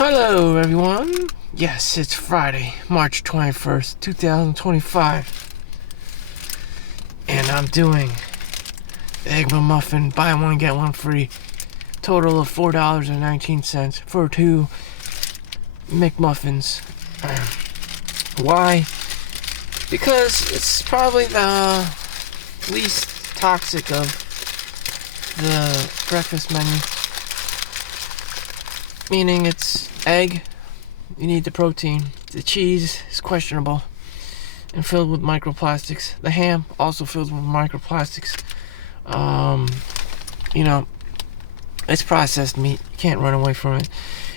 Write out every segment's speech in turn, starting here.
Hello everyone. Yes, it's Friday, March 21st, 2025. And I'm doing the Egg McMuffin, buy one get one free. Total of $4.19 for two McMuffins. Why? Because it's probably the least toxic of the breakfast menu. Meaning it's egg, you need the protein. The cheese is questionable and filled with microplastics. The ham also filled with microplastics. It's processed meat. You can't run away from it.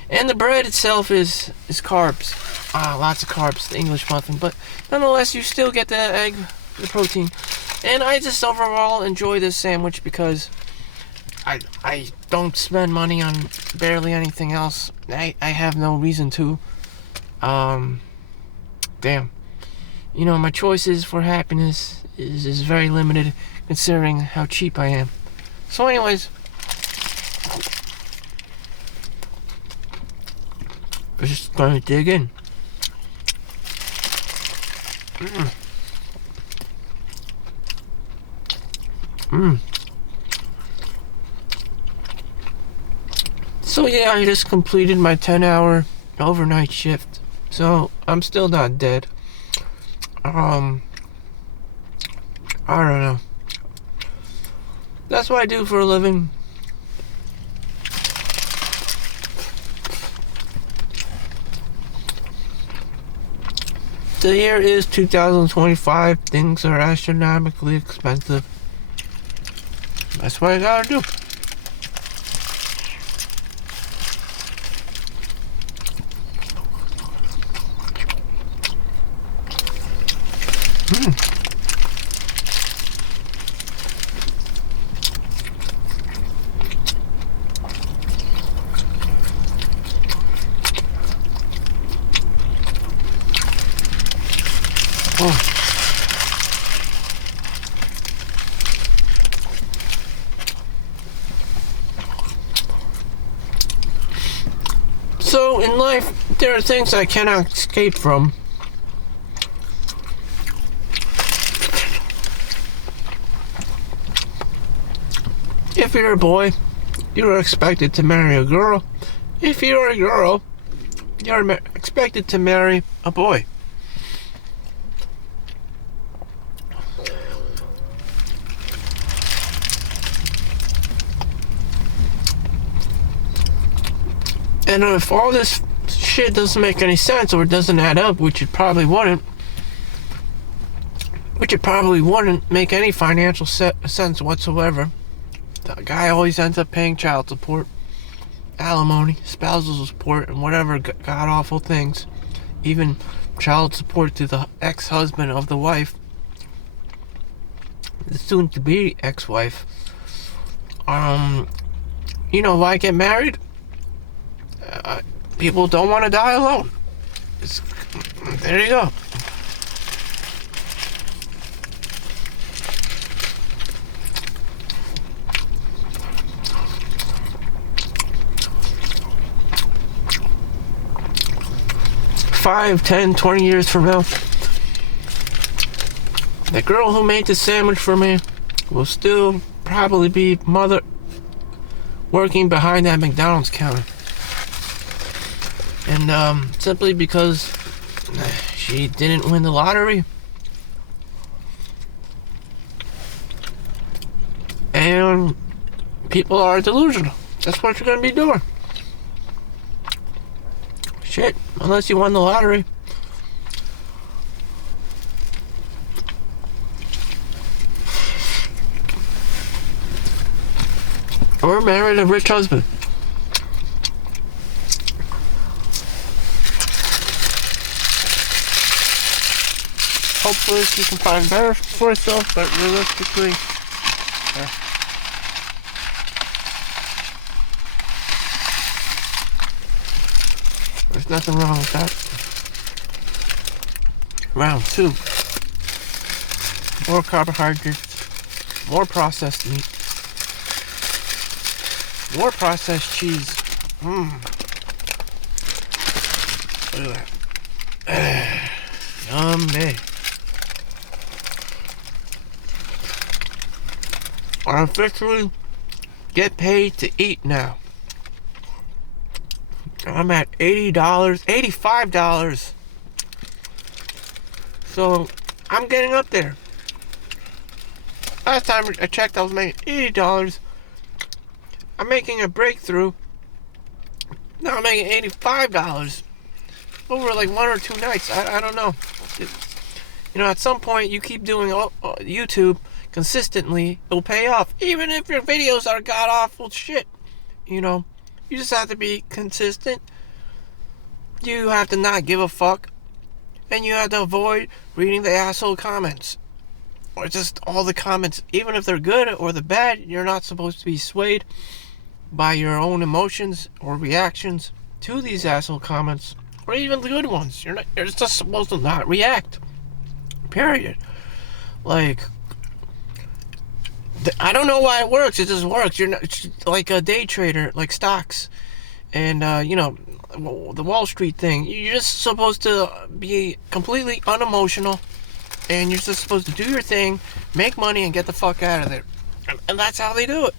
And the bread itself is carbs. Lots of carbs, the English muffin. But nonetheless, you still get the egg, the protein. And I just overall enjoy this sandwich because I don't spend money on barely anything else. I have no reason to. My choices for happiness is very limited considering how cheap I am. So anyways, we're just going to dig in. So yeah, I just completed my 10-hour overnight shift. So I'm still not dead. I don't know. That's what I do for a living. The year is 2025. Things are astronomically expensive. That's what I gotta do. So in life, there are things I cannot escape from. If you're a boy, you are expected to marry a girl. If you're a girl, you're expected to marry a boy. And if all this shit doesn't make any sense or doesn't add up, which it probably wouldn't make any financial sense whatsoever, the guy always ends up paying child support, alimony, spousal support, and whatever god-awful things. Even child support to the ex-husband of the wife, the soon-to-be ex-wife. Why get married? People don't want to die alone. There you go. Five, 10, 20 years from now, the girl who made the sandwich for me will still probably be working behind that McDonald's counter. And simply because she didn't win the lottery. And people are delusional. That's what you're going to be doing. Shit, unless you won the lottery. Or married a rich husband. Hopefully you can find better for yourself, but realistically, there's nothing wrong with that. Round 2. More carbohydrates, more processed meat, more processed cheese. Look at that. Yummy. I officially get paid to eat now. I'm at $80, $85. So I'm getting up there. Last time I checked, I was making $80. I'm making a breakthrough. Now I'm making $85 over like 1 or 2 nights. I don't know. At some point you keep doing YouTube consistently, it'll pay off. Even if your videos are god awful shit. You just have to be consistent. You have to not give a fuck. And you have to avoid reading the asshole comments. Or just all the comments. Even if they're good or they're bad, you're not supposed to be swayed by your own emotions or reactions to these asshole comments. Or even the good ones. You're just supposed to not react. Period. Like, I don't know why it works. It just works. You're not like a day trader, like stocks, and the Wall Street thing. You're just supposed to be completely unemotional, and you're just supposed to do your thing, make money, and get the fuck out of there. And that's how they do it.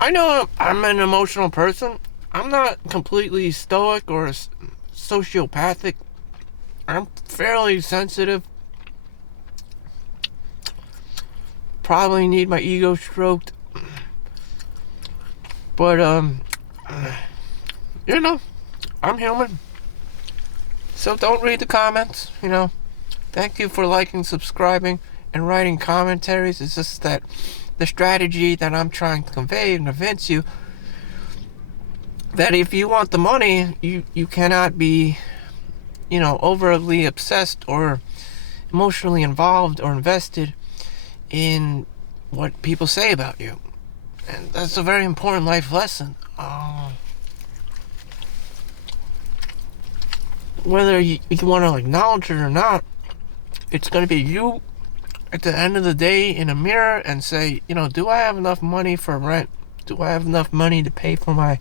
I know I'm an emotional person. I'm not completely stoic or sociopathic. I'm fairly sensitive. Probably need my ego stroked. But, I'm human. So don't read the comments, Thank you for liking, subscribing, and writing commentaries. It's just that the strategy that I'm trying to convey and convince you that if you want the money, you cannot be, overly obsessed or emotionally involved or invested in what people say about you. And that's a very important life lesson. Whether you want to acknowledge it or not, it's going to be you at the end of the day in a mirror and say, do I have enough money for rent? Do I have enough money to pay for my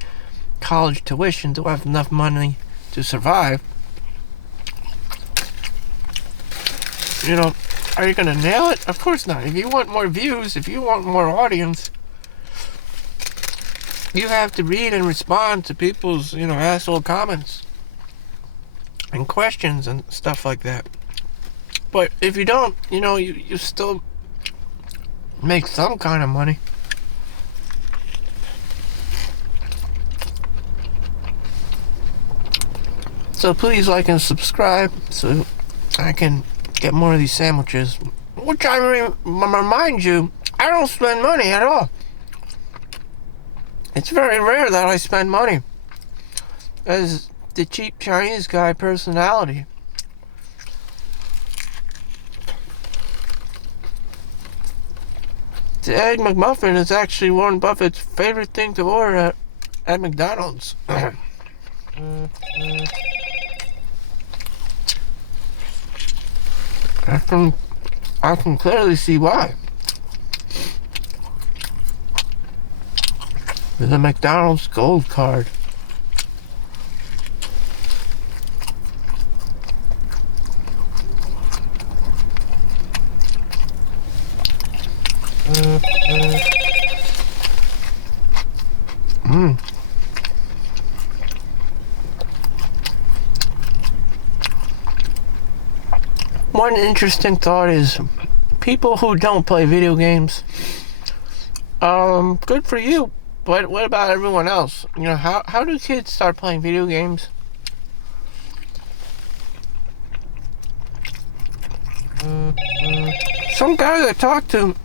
college tuition? Do I have enough money to survive? Are you going to nail it? Of course not. If you want more views, if you want more audience, you have to read and respond to people's, asshole comments and questions and stuff like that. But if you don't, you still make some kind of money. So please like and subscribe so I can get more of these sandwiches. Which I remind you, I don't spend money at all. It's very rare that I spend money as the cheap Chinese guy personality. The Egg McMuffin is actually Warren Buffett's favorite thing to order at McDonald's. I can clearly see why. With a McDonald's Gold Card. One interesting thought is people who don't play video games, good for you, but what about everyone else? How do kids start playing video games? Some guy I talked to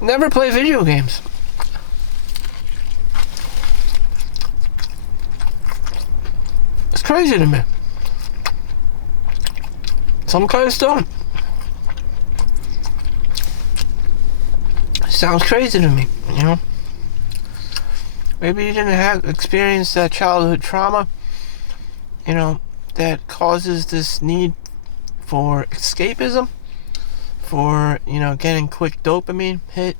never play video games. It's crazy to me. Some guys don't. Sounds crazy to me, Maybe you didn't have experienced that childhood trauma, that causes this need for escapism, for, getting quick dopamine hit.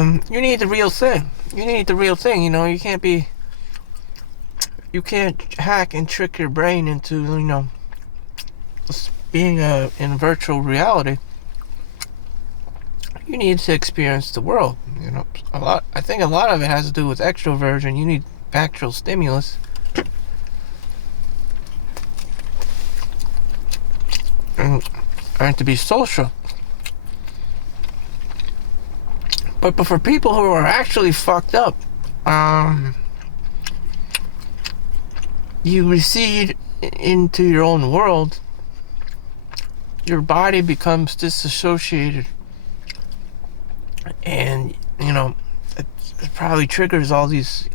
And you need the real thing. You need the real thing, you know. You can't hack and trick your brain into, you know, being in virtual reality. You need to experience the world, you know. I think a lot of it has to do with extroversion. You need actual stimulus. And to be social. But for people who are actually fucked up, you recede into your own world. Your body becomes disassociated. And, you know, it probably triggers all this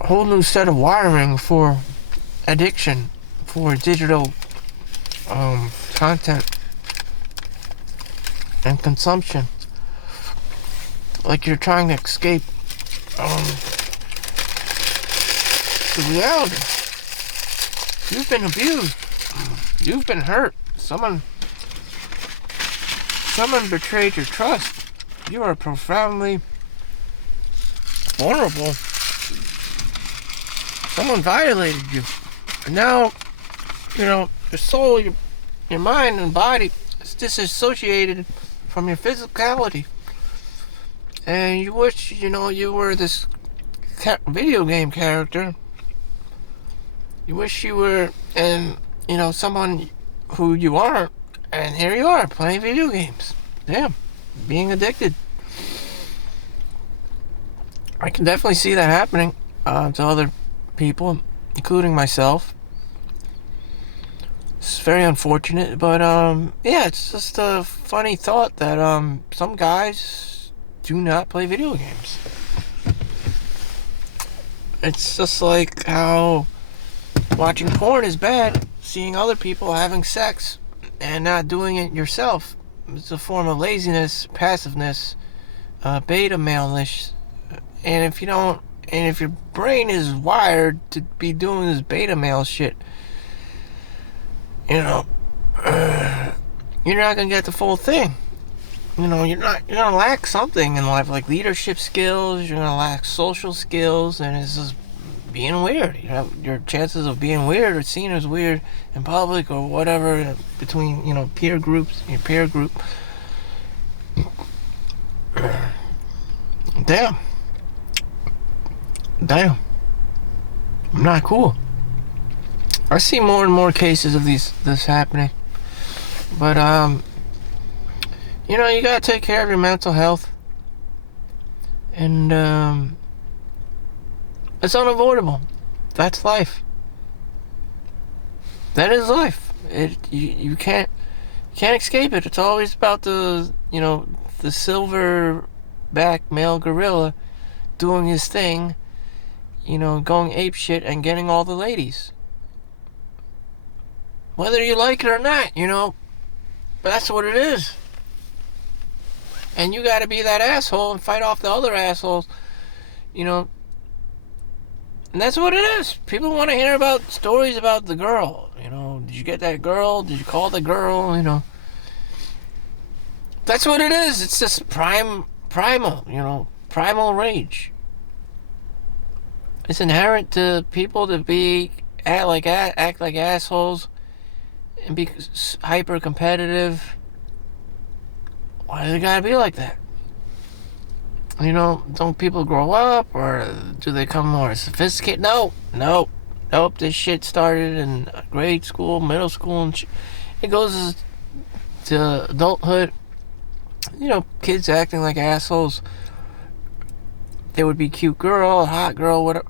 whole new set of wiring for addiction, for digital content and consumption. Like you're trying to escape the reality. You've been abused. You've been hurt. Someone betrayed your trust. You are profoundly vulnerable. Someone violated you. And now, you know, your soul, your mind and body is disassociated from your physicality. And you wish, you know, you were this video game character. You wish you were, and, you know, someone who you aren't. And here you are, playing video games. Damn, being addicted. I can definitely see that happening to other people, including myself. It's very unfortunate, but yeah, it's just a funny thought that some guys do not play video games. It's just like how watching porn is bad, seeing other people having sex and not doing it yourself. It's a form of laziness, passiveness, beta male-ish. And if you don't, and if your brain is wired to be doing this beta male shit, you know, you're not gonna get the full thing. You know, you're gonna lack something in life, like leadership skills. You're gonna lack social skills, and it's just being weird. You have your chances of being weird or seen as weird in public or whatever between, you know, peer groups, your peer group. Damn. Not cool. I see more and more cases of this happening. But you know, you gotta take care of your mental health. And it's unavoidable. That's life. That is life. You can't escape it. It's always about the, you know, the silverback male gorilla doing his thing, you know, going apeshit and getting all the ladies. Whether you like it or not, you know, that's what it is. And you gotta be that asshole and fight off the other assholes, you know. And that's what it is. People want to hear about stories about the girl. You know, did you get that girl? Did you call the girl? You know. That's what it is. It's just primal, you know, primal rage. It's inherent to people to act like assholes and be hyper competitive. Why does it gotta be like that? You know, don't people grow up, or do they come more sophisticated? Nope. This shit started in grade school, middle school, and it goes to adulthood. You know, kids acting like assholes. There would be cute girl, hot girl, whatever.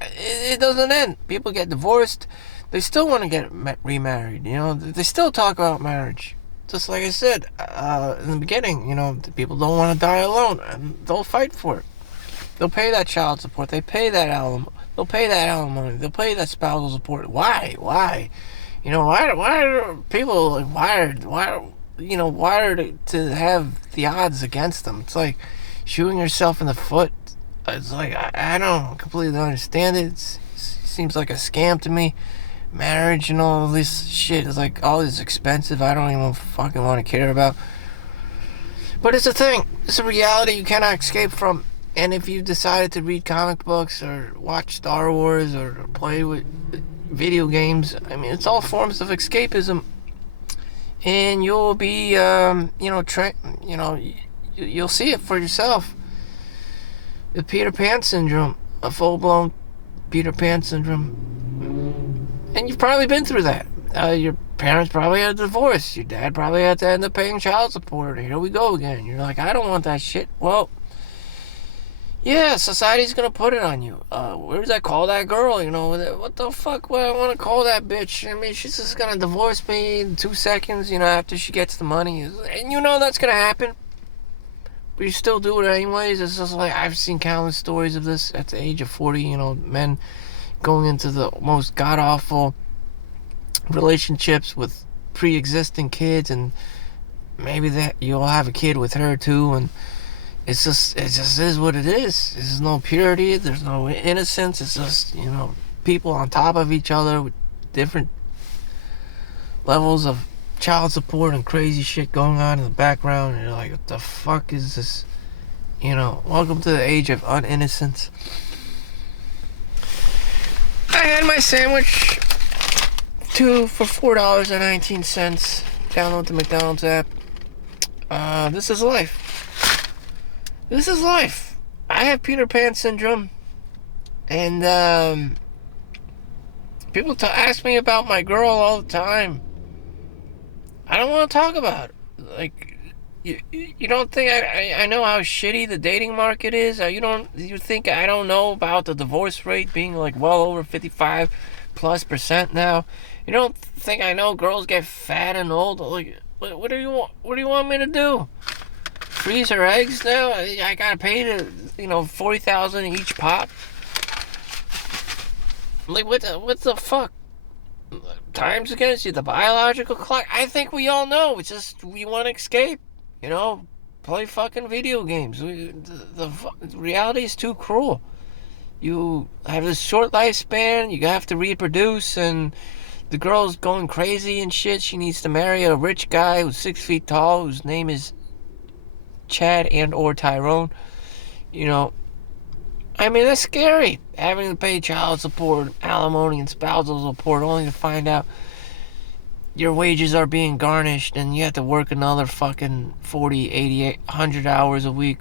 It doesn't end. People get divorced. They still want to get remarried. You know, they still talk about marriage. Just like I said in the beginning, you know, people don't want to die alone, and they'll fight for it. They'll pay that child support. They pay that They'll pay that alimony. They'll pay that spousal support. Why? You know, why are people like wired? Wired to have the odds against them? It's like shooting yourself in the foot. It's like I don't completely understand it. It seems like a scam to me. marriage and all this shit is like all this expensive. I don't even fucking want to care about. But it's a thing. It's a reality you cannot escape from. And if you decided to read comic books or watch Star Wars or play with video games, I mean, it's all forms of escapism. And you'll be, you'll see it for yourself. The Peter Pan syndrome, a full-blown Peter Pan syndrome. And you've probably been through that. Your parents probably had a divorce. Your dad probably had to end up paying child support. Here we go again. You're like, I don't want that shit. Well, yeah, society's gonna put it on you. Where does I call that girl? You know, what the fuck would I want to call that bitch? I mean, she's just gonna divorce me in 2 seconds, after she gets the money. And that's gonna happen. But you still do it anyways. It's just like, I've seen countless stories of this at the age of 40, men going into the most god-awful relationships with pre-existing kids, and maybe that you'll have a kid with her too, and it just is what it is. There's no purity, there's no innocence. It's just, people on top of each other with different levels of child support and crazy shit going on in the background, and you're like, what the fuck is this? Welcome to the age of uninnocence. I had my sandwich, 2 for $4.19. Download the McDonald's app. This is life. This is life. I have Peter Pan syndrome. And, people ask me about my girl all the time. I don't want to talk about it. Like, you don't think I know how shitty the dating market is? You think I don't know about the divorce rate being like well over 55+% now? You don't think I know girls get fat and old? Like, what do you want me to do? Freeze her eggs now? I gotta pay to $40,000 each pop. Like, what the fuck? Time's against you, the biological clock. I think we all know. It's just we want to escape. Play fucking video games. The reality is too cruel. You have this short lifespan. You have to reproduce, and the girl's going crazy and shit. She needs to marry a rich guy who's 6 feet tall, whose name is Chad and or Tyrone. I mean, that's scary. Having to pay child support, alimony, and spousal support, only to find out your wages are being garnished and you have to work another fucking 40, 80, 100 hours a week.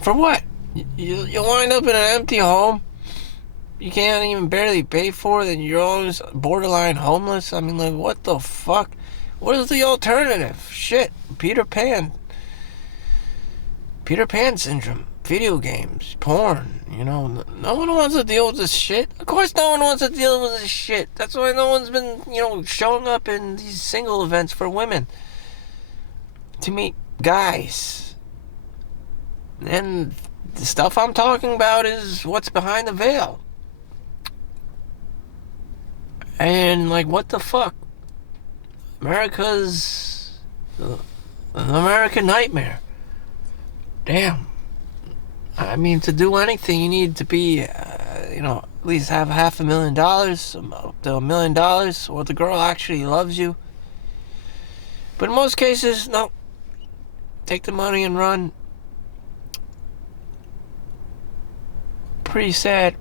For what? You wind up in an empty home you can't even barely pay for it, and you're always borderline homeless. I mean, like, what the fuck? What is the alternative? Shit. Peter Pan syndrome. Video games, porn, no one wants to deal with this shit. Of course no one wants to deal with this shit. That's why no one's been, showing up in these single events for women to meet guys. And the stuff I'm talking about is what's behind the veil. And, like, what the fuck? America's an American nightmare. Damn. I mean, to do anything, you need to be, at least have $500,000, up to $1 million, or the girl actually loves you. But in most cases, no. Take the money and run. Pretty sad.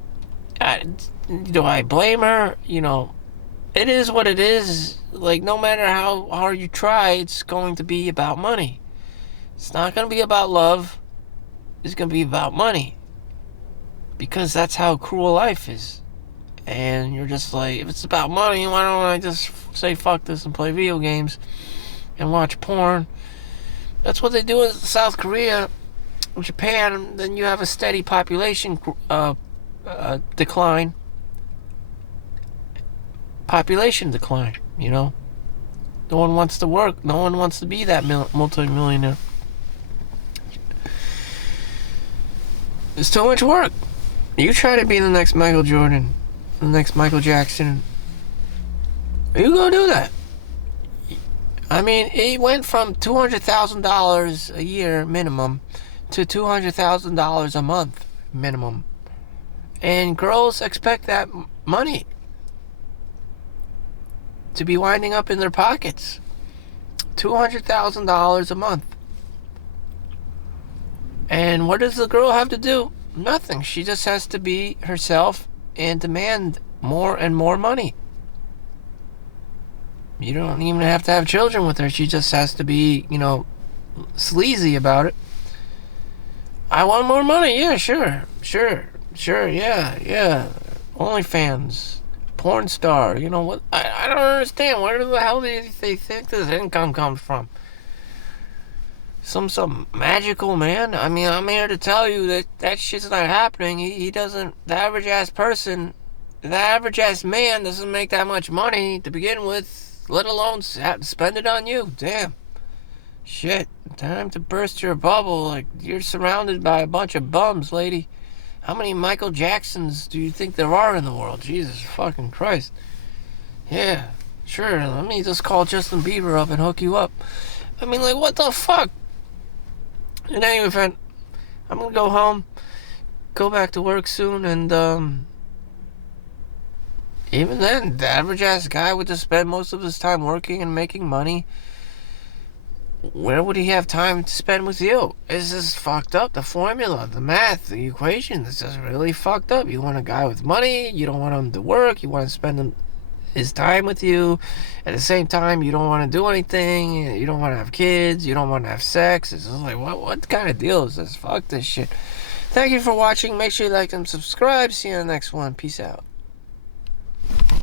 Do I blame her? It is what it is. Like, no matter how hard you try, it's going to be about money. It's not going to be about love. It's going to be about money. Because that's how cruel life is. And you're just like, if it's about money, why don't I just say fuck this and play video games and watch porn? That's what they do in South Korea, Japan. Then you have a steady population decline. Population decline, No one wants to work. No one wants to be that multi-millionaire. It's too much work. You try to be the next Michael Jordan, the next Michael Jackson. You go do that. I mean, it went from $200,000 a year minimum to $200,000 a month minimum. And girls expect that money. to be winding up in their pockets. $200,000 a month. And what does the girl have to do? Nothing. She just has to be herself and demand more and more money. You don't even have to have children with her. She just has to be, sleazy about it. I want more money. Yeah, sure, yeah. OnlyFans, porn star. You know what? I don't understand. Where the hell do they think this income comes from? Some magical man? I mean, I'm here to tell you that shit's not happening. He doesn't. The average ass person, the average ass man doesn't make that much money to begin with, let alone have to spend it on you. Damn. Shit. Time to burst your bubble. Like, you're surrounded by a bunch of bums, lady. How many Michael Jacksons do you think there are in the world? Jesus fucking Christ. Yeah, sure. Let me just call Justin Bieber up and hook you up. I mean, like, what the fuck? In any event, I'm gonna go home, go back to work soon, and even then, the average ass guy would just spend most of his time working and making money. Where would he have time to spend with you? It's just fucked up. The formula, the math, the equation is just really fucked up. You want a guy with money, you don't want him to work, you want to spend his time with you. At the same time, you don't want to do anything, you don't want to have kids, you don't want to have sex. It's just like, what kind of deal is this? Fuck this shit. Thank you for watching. Make sure you like and subscribe. See you in the next one. Peace out.